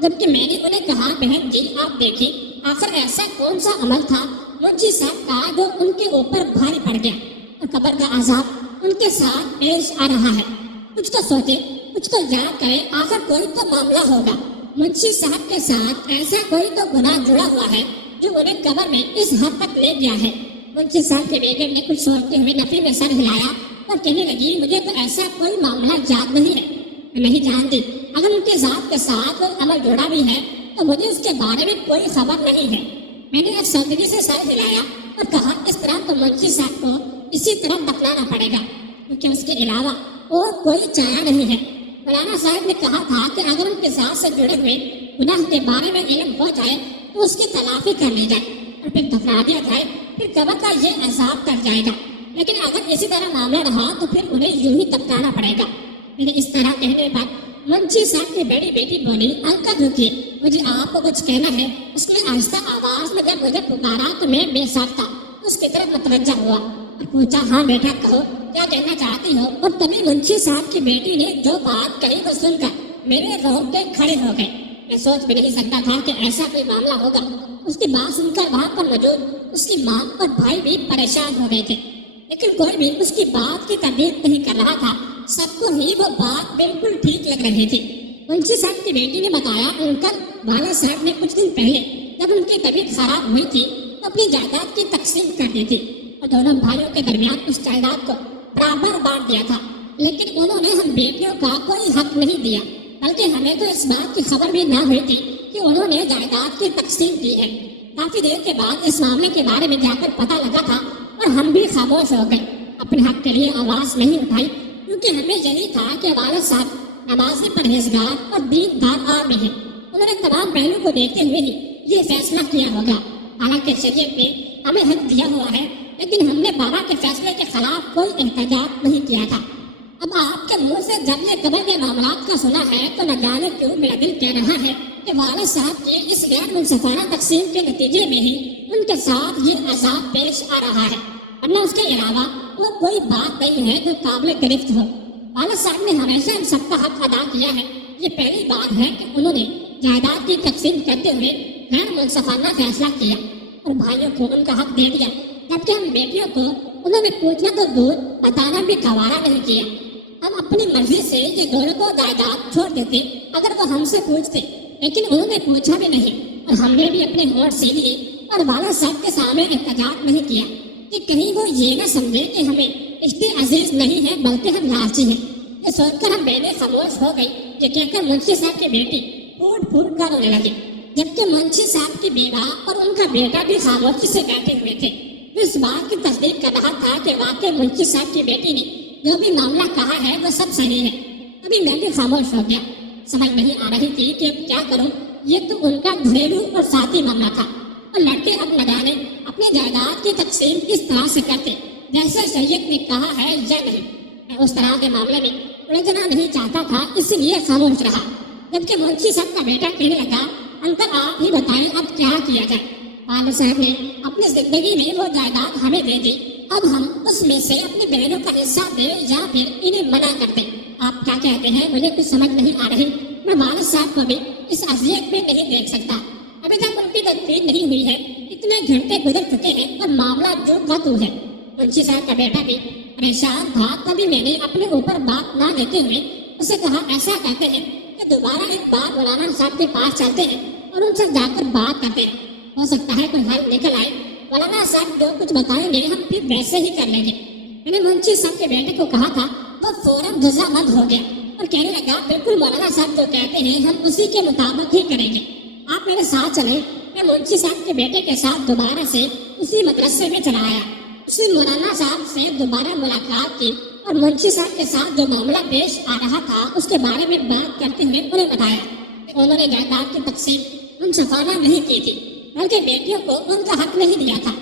جبکہ میں نے انہیں کہا بہن جی آپ دیکھیں آخر ایسا کون سا عمل تھا منشی صاحب کا جو ان کے اوپر بھاری پڑ گیا اور قبر کا عذاب ان کے ساتھ پیش آ رہا ہے. کچھ تو سوچے, کچھ تو یاد کرے, آخر کوئی تو معاملہ ہوگا. منشی صاحب کے ساتھ ایسا کوئی تو گناہ جڑا ہوا ہے جو انہیں قبر میں اس حد تک لے گیا ہے. منشی صاحب کے بیگم نے کچھ سوچتے ہوئے نفی میں سر ہلایا اور کہنے لگی مجھے تو ایسا کوئی معاملہ یاد نہیں ہے. میں نہیں جانتی, اگر ان کے ذات کے ساتھ کوئی عمل جڑا بھی ہے تو مجھے اس کے بارے میں کوئی خبر نہیں ہے. میں نے افسردگی سے سر ہلایا اور کہا اس طرح تو منشی صاحب کو اسی طرح دفنانا پڑے گا کیونکہ اس کے علاوہ اور کوئی چارہ نہیں ہے. مولانا صاحب نے کہا تھا کہ اگر ان کے ذات سے جڑے ہوئے گناہ کے بارے میں علم ہو جائے تو اس کی تلافی کر لی جائے اور پھر دفنا دیا جائے, پھر قبر کا یہ عذاب کر جائے گا. لیکن اگر اسی طرح معاملہ رہا تو پھر انہیں یوں ہی دفنانا پڑے گا. میرے اس طرح کہنے پر منشی صاحب کی بڑی بیٹی بولی انکل رکیے, مجھے آپ کو کچھ کہنا ہے. اس نے آہستہ آواز میں جب مجھے پکارا تو میں بے ساختہ اس کی طرف متوجہ ہوا اور پوچھا ہاں بیٹا کہو کیا کہنا چاہتی ہو. اور تبھی منشی صاحب کی بیٹی نے جو بات کہی وہ سن کر میرے روتے کھڑے ہو گئے. میں سوچ بھی نہیں سکتا تھا کہ ایسا کوئی معاملہ ہوگا. اس کی بات سن کر وہاں پر موجود اس کی ماں اور بھائی بھی پریشان ہو گئے تھے, لیکن کوئی بھی اس کی بات کی تردید نہیں کر رہا تھا. سب کو ہی وہ بات بالکل ٹھیک لگ رہی تھی. منشی صاحب کی بیٹی نے بتایا انکل والا صاحب نے کچھ دن پہلے جب ان کی طبیعت خراب ہوئی تھی تو اپنی جائیداد کی تقسیم کر دی تھی اور دونوں بھائیوں کے درمیان اس جائیداد کو برابر بانٹ دیا تھا. لیکن انہوں نے ہم بیٹیوں کا کوئی حق نہیں دیا, بلکہ ہمیں تو اس بات کی خبر بھی نہ ہوئی تھی کہ انہوں نے جائیداد کی تقسیم کی ہے. کافی دیر کے بعد اس معاملے کے بارے میں جا کر پتہ لگا تھا اور ہم بھی خاموش ہو گئے, اپنے حق کے لیے آواز نہیں اٹھائی, کیونکہ ہمیں یہی تھا کہ والد صاحب نمازی پرہیزگار اور دیندار آدمی ہیں. انہوں نے تمام پہلو کو دیکھتے ہوئے ہی یہ فیصلہ کیا ہوگا. حالانکہ شریعت نے ہمیں حق دیا ہوا ہے, لیکن ہم نے بابا کے فیصلے کے خلاف کوئی احتجاج نہیں کیا تھا. اب آپ کے منہ سے جب یہ قبر کے معاملات کا سنا ہے تو نہ جانے کیوں میرا دل کہہ رہا ہے کہ والد صاحب کی اس غیر منصفانہ تقسیم کے نتیجے میں ہی ان کے ساتھ یہ عذاب پیش آ رہا ہے, ورنہ اس کے علاوہ وہ کوئی بات نہیں ہے جو قابل گرفت ہو. والد صاحب نے ہمیشہ ہم سب کا حق ادا کیا ہے. یہ پہلی بات ہے کہ انہوں نے جائیداد کی تقسیم کرتے ہوئے غیر منصفانہ فیصلہ کیا اور بھائیوں کو ان کا حق دے دیا, جبکہ ہم بیٹیوں کو انہوں نے پوچھنا تو دور بتانا بھی گوارا نہیں کیا. ہم اپنی مرضی سے یہ دونوں کو جائیداد چھوڑ دیتے اگر وہ ہم سے پوچھتے, لیکن انہوں نے پوچھا بھی نہیں اور ہم نے بھی اپنے ہونٹ سی لیے اور والد صاحب کے سامنے احتجاج نہیں کیا کہ کہیں وہ یہ نہ سمجھے کہ ہمیں رشتے عزیز نہیں ہے بلکہ ہم لالچی ہیں. یہ سوچ کر ہم بیٹے خاموش ہو گئی. یہ کہہ کر منشی صاحب کی بیٹی پھوٹ پھوٹ کر رونے لگی, جبکہ منشی صاحب کی بیوہ اور ان کا بیٹا بھی خاموشی سے بیٹھے ہوئے تھے. اس بات کی تصدیق کر رہا تھا کہ واقعی منشی صاحب کی بیٹی نے جو بھی معاملہ کہا ہے وہ سب صحیح ہے. ابھی میں بھی خاموش ہو گیا. سمجھ نہیں آ رہی تھی کہ اب کیا کروں. یہ تو ان کا گھریلو اور ذاتی معاملہ تھا اور لڑکے اب نہ جانے اپنی جائیداد کی تقسیم اس طرح سے کرتے جیسے شریعت نے کہا ہے یا نہیں. میں اس طرح کے معاملے میں الجھنا نہیں چاہتا تھا, اس لیے خاموش رہا. جبکہ منشی صاحب کا بیٹا کہنے لگا انکل آپ ہی بتائیں اب کیا کیا جائے. والد صاحب نے اپنی زندگی میں وہ جائیداد ہمیں دے دی, اب ہم اس میں سے اپنی بہنوں کا حصہ دیں یا پھر انہیں منع کر دیں. آپ کیا کہتے ہیں مجھے کچھ سمجھ نہیں آ رہی. میں والد صاحب کو بھی اس اذیت میں نہیں دیکھ سکتا. ابھی تک ان کی تدفین نہیں ہوئی ہے, اتنے گھنٹے گزر چکے ہیں اور معاملہ جو کا تو ہے. منشی صاحب کا بیٹا بھی پریشان تھا. تبھی میں نے اپنے اوپر بات نہ لیتے ہوئے اسے کہا ایسا کہتے ہیں کہ دوبارہ ایک بار مولانا صاحب کے پاس چلتے ہیں اور ان سے جا کر بات کرتے ہیں, ہو سکتا ہے کوئی حل نکل آئے. مولانا صاحب جو کچھ بتائیں گے ہم پھر ویسے ہی کر لیں گے. میں نے منشی صاحب کے بیٹے کو کہا تھا, وہ فوراً رضامند ہو گیا اور کہنے لگا بالکل مولانا صاحب جو کہتے ہیں ہم اسی کے مطابق ہی کریں گے, آپ میرے ساتھ چلیں. میں منشی صاحب کے بیٹے کے ساتھ دوبارہ سے اسی مدرسے میں چلا آیا. اسی مولانا صاحب سے دوبارہ ملاقات کی اور منشی صاحب کے ساتھ جو معاملہ پیش آ رہا تھا اس کے بارے میں بات کرتے ہوئے انہیں بتایا کہ انہوں نے جائیداد کی تقسیم منصفانہ نہیں کی تھی, بلکہ بیٹیوں کو ان کا حق نہیں دیا تھا.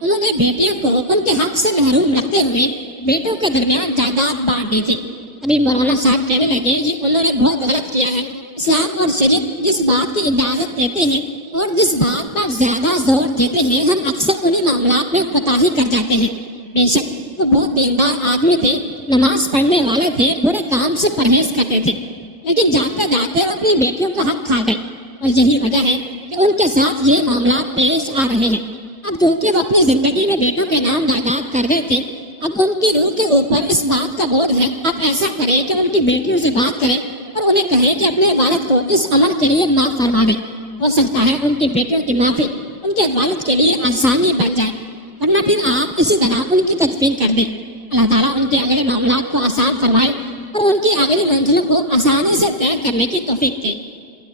انہوں نے بیٹیوں کو ان کے حق سے محروم رکھتے ہوئے بیٹوں کے درمیان جائیداد بانٹ دی تھی. ابھی مولانا صاحب کہنے لگے یہ انہوں نے بہت غلط کیا ہے. اسلام اور شریعت جس بات کی اجازت دیتے ہیں اور جس بات پر زیادہ زور دیتے ہیں ہم اکثر انہیں معاملات میں کوتاہی کر جاتے ہیں. بے شک وہ بہت دیندار آدمی تھے, نماز پڑھنے والے تھے, برے کام سے پرہیز کرتے تھے, لیکن جاتے جاتے اپنی بیٹیوں کا حق کھا گئے. اور یہی وجہ ہے کہ ان کے ساتھ یہ معاملات پیش آ رہے ہیں۔ اب چونکہ وہ اپنی زندگی میں بیٹوں کے نام جائیداد کر رہے تھے، اب ان کی روح کے اوپر اس بات کا بوجھ ہے، اب ایسا کرے کہ ان کی بیٹیوں سے بات کرے اور انہیں کہے کہ اپنے والد کو اس عمل کے لیے معاف فرما دے۔ ہو سکتا ہے ان کی بیٹیوں کی معافی ان کے والد کے لیے آسانی بن جائے، ورنہ پھر آپ اسی طرح ان کی تدفین کر دیں۔ اللہ تعالیٰ ان کے اگلے معاملات کو آسان فرمائے اور ان کی اگلی منزلوں کو آسانی سے طے کرنے کی توفیق دے۔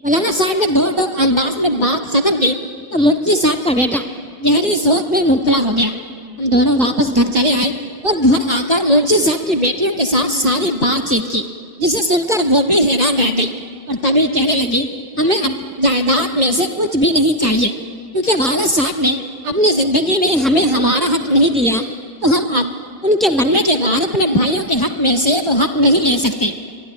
مولانا صاحب نے بہت انداز میں بات ختم کی تو مفتی صاحب کا بیٹا گہری سوچ میں مبتلا ہو گیا۔ ہم دونوں واپس گھر چلے آئے اور گھر آ کر منشی صاحب کی بیٹیوں کے ساتھ ساری بات چیت کی، جسے سن کر وہ بھی حیران رہ گئی اور تبھی کہنے لگی ہمیں اب جائیداد میں سے کچھ بھی نہیں چاہیے، کیونکہ والد صاحب نے اپنی زندگی میں ہمیں ہمارا حق نہیں دیا، تو ہم اب ان کے مرنے کے بعد اپنے بھائیوں کے حق میں سے وہ حق نہیں لے سکتے۔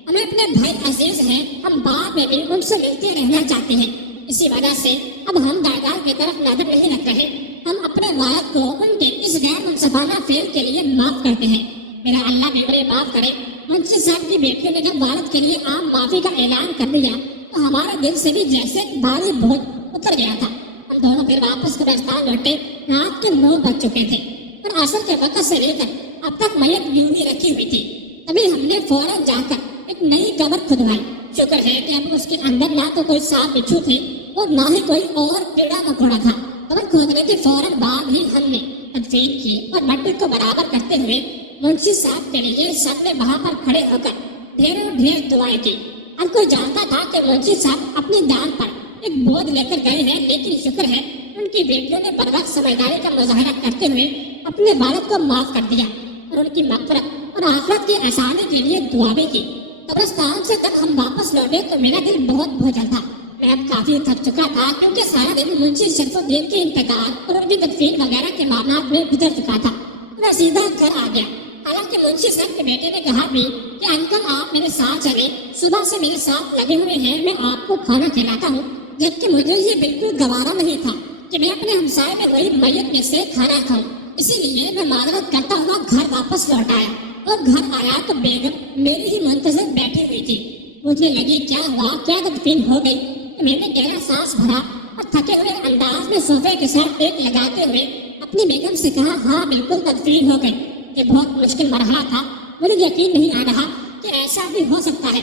ہمیں اپنے بھائی عزیز ہیں، ہم بعد میں بھی ان سے ملتے رہنا چاہتے ہیں، اسی وجہ سے اب ہم جائیداد کی طرف نظر نہیں رکھ رہے، ہم اپنے والد کو ان کے اس غیر منصفانہ فعل کے لیے معاف کرتے ہیں۔ میرا اللہ بھی انہیں معاف کرے۔ منشی صاحب کی بیٹیوں نے جب والد کے لیے عام معافی کا اعلان کر دیا تو ہمارے دل سے بھی جیسے بھاری بوجھ اتر گیا تھا۔ ہم دونوں پھر واپس قبرستان لوٹے، رات کے 9 بج چکے تھے اور عصر کے وقت سے لے کر اب تک میت یوں ہی رکھی ہوئی تھی۔ تبھی ہم نے فوراً جا کر ایک نئی قبر کھدوائی۔ شکر ہے کہ اب اس کے اندر نہ تو کوئی سانپ بچھو تھے اور نہ ہی کوئی اور کیڑا مکوڑا تھا۔ قبر کھودنے کے فوراً بعد ہی ہم نے تدفین کی اور مٹی کو برابر کرتے ہوئے منشی صاحب کے لیے سب نے وہاں پر کھڑے ہو کر ڈھیروں ڈھیر دعائیں کی۔ ہر کوئی جانتا تھا کہ منشی صاحب اپنی جان پر ایک بوجھ لے کر گئے ہیں، لیکن شکر ہے ان کی بیٹیوں نے بروقت سمجھداری کا مظاہرہ کرتے ہوئے اپنے والد کو معاف کر دیا اور ان کی مغفرت اور آخرت کی آسانی کے لیے دعا بھی کی۔ قبرستان سے جب ہم واپس لوٹے تو میرا دل بہت بوجھل تھا۔ میں اب کافی تھک چکا تھا کیونکہ سارا دن منشی شرف الدین کے انتقال اور ان کی تدفین وغیرہ کے معاملات میں گزر چکا تھا۔ میں سیدھا گھر آ گیا، حالانکہ منشی صاحب کے بیٹے نے کہا بھی کہ انکل آپ میرے ساتھ چلیں، صبح سے میرے ساتھ لگے ہوئے ہیں، میں آپ کو کھانا کھلاتا ہوں، جبکہ مجھے یہ بالکل گوارا نہیں تھا کہ میں اپنے ہمسائے میں وہی میت میں سے کھانا کھاؤں۔ اسی لیے میں معذرت کرتا ہوا گھر واپس لوٹ آیا اور گھر آیا تو بیگم میری ہی منتظر بیٹھی ہوئی تھی۔ مجھے لگی کیا ہوا، کیا تدفین ہو گئی؟ میں نے گہرا سانس بھرا اور تھکے ہوئے انداز میں صوفے کے ساتھ ٹیک لگاتے ہوئے اپنی بیگم سے کہا ہاں بالکل تدفین ہو گئی۔ یہ بہت مشکل مرحلہ تھا، مجھے یقین نہیں آ رہا کہ ایسا بھی ہو سکتا ہے۔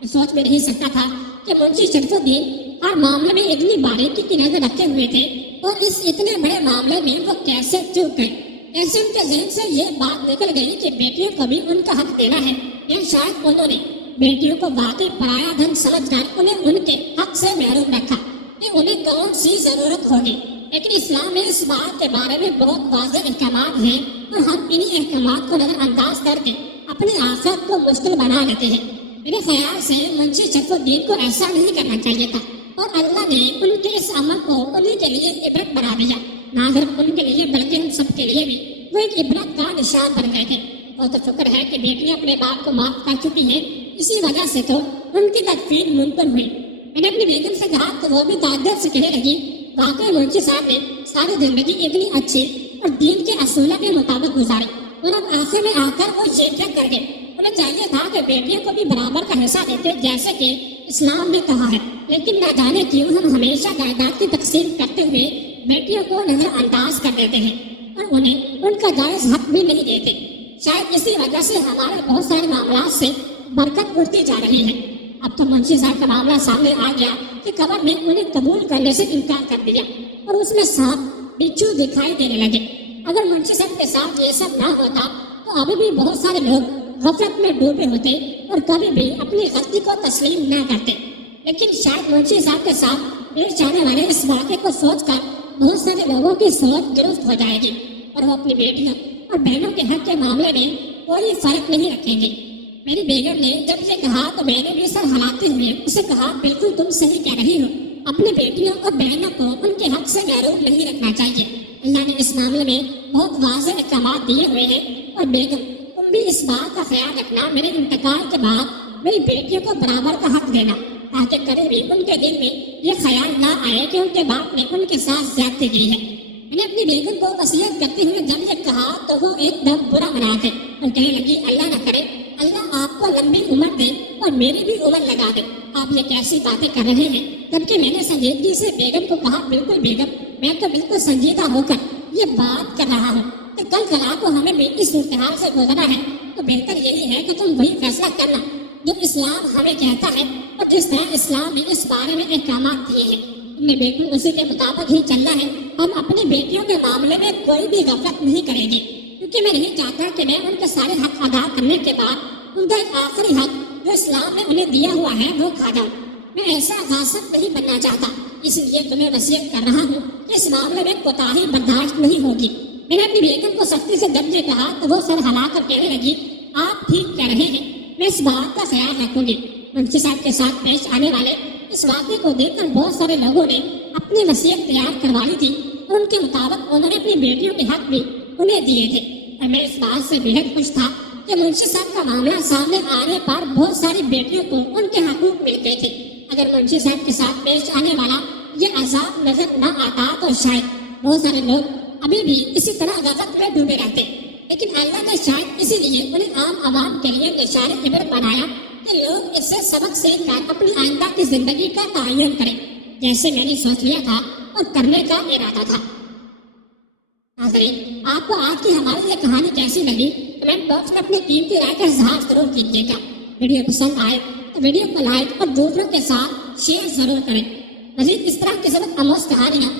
میں سوچ میں نہیں سکتا تھا کہ منشی شرف الدین ہر معاملے میں اتنی باریکی کی نظر رکھے ہوئے تھے اور اس اتنے بڑے معاملے میں وہ کیسے چوک گئے، کیسے ان کے ذہن سے یہ بات نکل گئی کہ بیٹیوں کو بھی ان کا حق دینا ہے، یا شاید انہوں نے بیٹیوں کو واقعی پرایا دھن سمجھ کر انہیں ان کے حق سے محروم رکھا کہ انہیں کون سی ضرورت ہوگی۔ لیکن اسلام میں اس بات کے بارے میں بہت واضح احکامات ہیں اور ہم انہی احکامات کو نظر انداز کر کے اپنی آخرت کو مشکل بنا لیتے ہیں۔ میرے خیال سے منشی شرف الدین کو ایسا نہیں کرنا چاہیے تھا اور اللہ نے ان کے اس عمل کو انہیں کے لیے عبرت بنا دیا۔ نہ صرف ان کے لیے بلکہ ہم سب کے لیے بھی وہ ایک عبرت کا نشان بن گئے تھے۔ اور تو شکر ہے کہ بیٹیاں اپنے باپ کو معاف کر چکی ہیں، اسی وجہ سے تو ان کی تدفین ممکن ہوئی۔ میں نے اپنی بیگم سے کہا تو وہ بھی تعجب سے کہنے لگی واقعی منشی صاحب نے ساری زندگی اتنی اچھی اور دین کے اصولوں کے مطابق گزاری اور اب آخر میں آ کر وہ شرکت کر گئے۔ انہیں چاہیے تھا کہ بیٹیوں کو بھی برابر کا حصہ دیتے جیسے کہ اسلام نے کہا ہے، لیکن نہ جانے کیوں ہم ہمیشہ جائیداد کی تقسیم کرتے ہوئے بیٹیوں کو نظر انداز کر دیتے ہیں اور انہیں ان کا جائز حق بھی نہیں دیتے۔ شاید اسی وجہ سے ہمارے بہت سارے معاملات سے برکت اڑتی جا رہی ہے۔ اب تو منشی صاحب کا معاملہ سامنے آ گیا کہ قبر نے انہیں قبول کرنے سے انکار کر دیا اور اس میں سانپ بچھو دکھائی دینے لگے۔ اگر منشی صاحب کے ساتھ یہ سب نہ ہوتا تو ابھی بھی بہت سارے لوگ غفلت میں ڈوبے ہوتے اور کبھی بھی اپنی غلطی کو تسلیم نہ کرتے۔ لیکن شاید منشی صاحب کے ساتھ پیش آنے والے اس واقعے کو سوچ کر بہت سارے لوگوں کی سوچ درست ہو جائے گی اور وہ اپنی بیٹیوں اور بہنوں کے حق کے معاملے میں کوئی فرق نہیں رکھیں گے۔ میری بیگم نے جب یہ کہا تو میں نے بھی سر ہلاتے ہوئے اسے کہا بالکل تم صحیح کہہ رہی ہو، اپنی بیٹیوں اور بہنوں کو ان کے حق سے محروم نہیں رکھنا چاہیے۔ اللہ نے اس معاملے میں بہت واضح احکامات دیے ہوئے ہیں اور بیگم تم بھی اس بات کا خیال رکھنا میرے انتقال کے بعد میری بیٹیوں کو برابر کا حق دینا، تاکہ کبھی بھی ان کے دل میں یہ خیال نہ آئے کہ ان کے باپ نے ان کے ساتھ زیادتی کی ہے۔ میں نے اپنی بیگم کو وصیت کرتے ہوئے جب یہ کہا تو وہ ایک دم برا منا گئی اور کہنے لگی اللہ نہ کرے اللہ آپ آپ کو لمبی عمر دے اور میری بھی عمر لگا دے. آپ یہ کیسی باتیں کر رہے ہیں؟ جبکہ میں نے سنجیدگی سے بیگم کو کہا بالکل بیگم، میں تو بالکل سنجیدہ ہو کر یہ بات کر رہا ہوں کہ کل کلا کو ہمیں بھی اس صورتحال سے گزرنا ہے، تو بہتر یہی ہے کہ تم وہی فیصلہ کرنا جو اسلام ہمیں کہتا ہے اور جس طرح اسلام نے اس بارے میں احکامات دیے ہیں. تم نے بالکل اسی کے مطابق ہی چلنا ہے. ہم اپنی بیٹیوں کے معاملے میں کوئی بھی غفلت نہیں کریں گے، کیونکہ میں نہیں چاہتا کہ میں ان کے سارے حق ادا کرنے کے بعد ان کا ایک آخری حق جو اسلام نے انہیں دیا ہوا ہے وہ کھا جاؤں. میں ایسا غاصب نہیں بننا چاہتا، اس لیے تمہیں وصیت کر رہا ہوں کہ اس معاملے میں کوتاہی برداشت نہیں ہوگی. میں نے اپنی بیگم کو سختی سے جب یہ کہا تو وہ سر ہلا کر کہنے لگی، آپ ٹھیک کہہ رہے ہیں، میں اس بات کا خیال رکھوں گی. منشی صاحب کے ساتھ پیش آنے والے اس واقعے کو دیکھ کر بہت سارے لوگوں نے اپنی وصیت تیار کروا لی تھی اور ان کے مطابق انہوں نے اپنی بیٹیوں کے حق بھی انہیں دیے تھے. اور میں اس بات سے بےحد خوش تھا کہ منشی صاحب کا معاملہ سامنے آنے پر بہت ساری بیٹیوں کو ان کے حقوق مل گئے تھے. اگر منشی صاحب کے ساتھ پیش آنے والا یہ عذاب نظر نہ آتا تو شاید بہت سارے لوگ ابھی بھی اسی طرح غفلت میں ڈوبے رہتے. لیکن اللہ نے شاید اسی لیے انہیں عام عوام کے لیے نشان عبرت بنایا کہ لوگ اس سے سبق سیکھ کر اپنی آئندہ کی زندگی کا تعین کریں، جیسے میں نے سوچ لیا تھا اور کرنے کا ارادہ تھا. ناظرین، آپ کو آج کی ہماری یہ کہانی کیسی لگی؟ کمنٹ باکس میں اپنی قیمتی رائے کا اظہار ضرور کیجیے گا. ویڈیو پسند آئے تو ویڈیو کو لائک اور دوسروں کے ساتھ شیئر ضرور کریں. مزید اس طرح کی سبق آموز کہانیاں